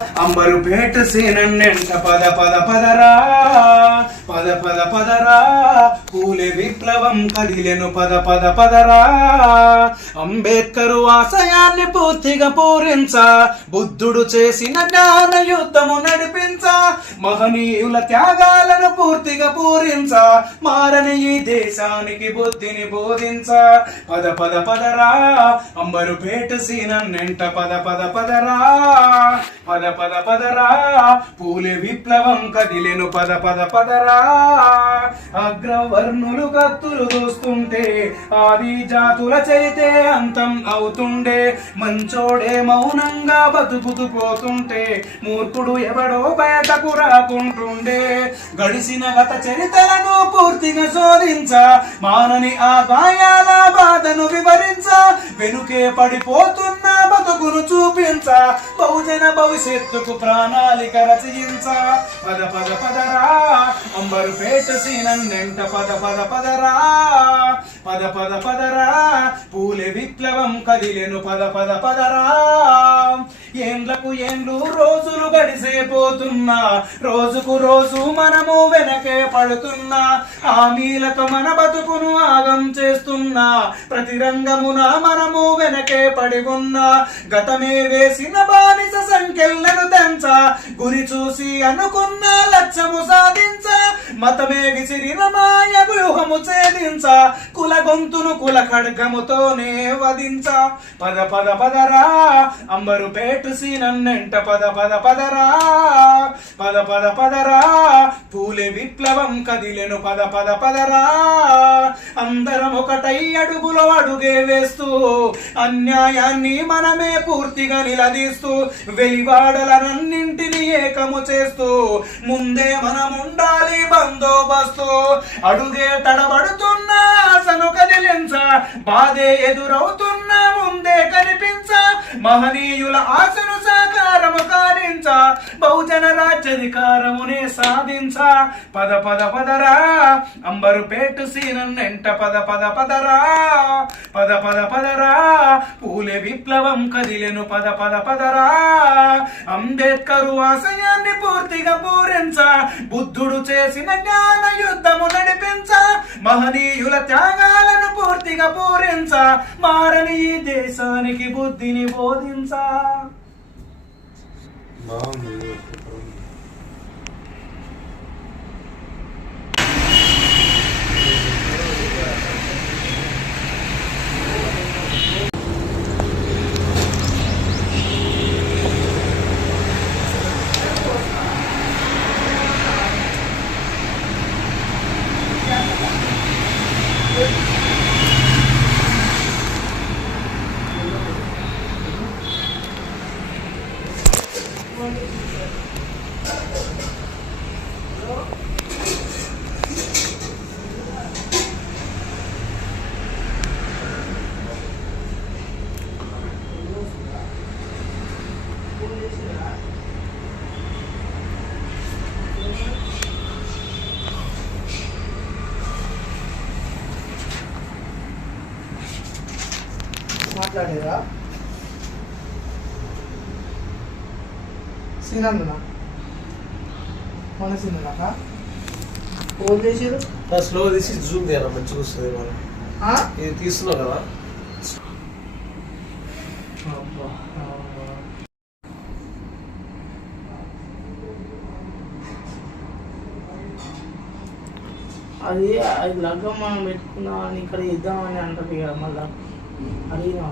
అంబరుపేట సీనన్నెంట పద పద పదరా పద పద పదరా పూలే విప్లవం కదిలెను పద పద పదరా అంబేద్కరు ఆశయాన్ని పూర్తిగా పూరించ బుద్ధుడు చేసిన జ్ఞాన యుద్ధము నడిపించ మహనీయుల త్యాగాలను పూర్తిగా పూరించ మారని ఈ దేశానికి బుద్ధిని బోధించ పద పద పదరా అంబరుపేట సీనన్నెంట పద పద పదరా పద పద పదరా పూలే విప్లవం కదిలెను పద పద పదరా అగ్రవర్ణులు కత్తులు దోస్తుంటే ఆది జాతుల చైతే అంతం అవుతుండే మంచోడే మౌనంగా బతుకుతూ పోతుంటే మూర్ఖుడు ఎవడో బయటకు రాకుంటుండే గడిసిన గత చరిత్రలను పూర్తిగా శోధించ మానని ఆ గాయాల బాధను వివరించ వెనుకే పడిపోతున్న బతుకును చూపించ బహుజన భవిష్యత్తుకు ప్రణాళిక రచయించ పద పద పదరా అంబరుపేట సీనన్నెంట పద పద పదరా పద పద పదరా పూలే విప్లవం కదిలెను పద పద పదరా ఏండ్లకు ఏండ్లు రోజులు గడిసే పోతున్నా రోజుకు రోజు మనము వెనకే పడుతున్నా హామీలతో మన బతుకును ఆగం చేస్తున్నా ప్రతి రంగమున మనము వెనకే పడి ఉన్నా గతమే వేసిన బానిస సంఖ్యలను తెంచ గురి చూసి అనుకున్న లక్ష్యము సాధించ మతమే విసిరిన మాయ వ్యూహము ఛేదించ కుల గొంతును కుల ఖడ్గముతోనే వధించ పద పద పదరా అంబరుపేట సీనన్నెంట పద పద పదరా పద పద పదరా పూలే విప్లవం కదిలెను పద పద పదరా అందరం ఒకటై అడుగులో అడుగే వేస్తూ అన్యాయాన్ని మనమే పూర్తిగా నిలదీస్తూ వెలివాడలనన్నింటినీ ఏకము చేస్తూ ముందే మనం ఉండాలి బందోబస్తు అడుగే తడబడుతున్న ఆశను కదిలించ బాధే ఎదురవుతున్న ముందే కనిపించ మహనీయుల ఆశను సాకారము కారించ బహుజన రాజ్యాధికారమునే సాధించ పద పద పదరా అంబరుపేట సీనన్నెంట పద పద పదరా పద పద పదరా పూలే విప్లవం కదిలెను పద పద పదరా అంబేద్కరు ఆశయాన్ని పూర్తిగా పూరించ బుద్ధుడు చేసిన జ్ఞాన యుద్ధము నడిపించ మహనీయుల త్యాగాలను పూర్తిగా పూరించ మారని ఈ దేశానికి బుద్ధిని బోధించ. మాట్లాడేరా సీనందున మన సీనునాక ఫోన్ చేసారు స్లో తీసి జూమ్ చేయాలి మంచిగా వస్తుంది మనం ఇది తీస్తున్నావు కదా అది లగ్గం మనం పెట్టుకున్నామని ఇక్కడ ఇద్దామని అంటారు కదా మళ్ళా అడిగినా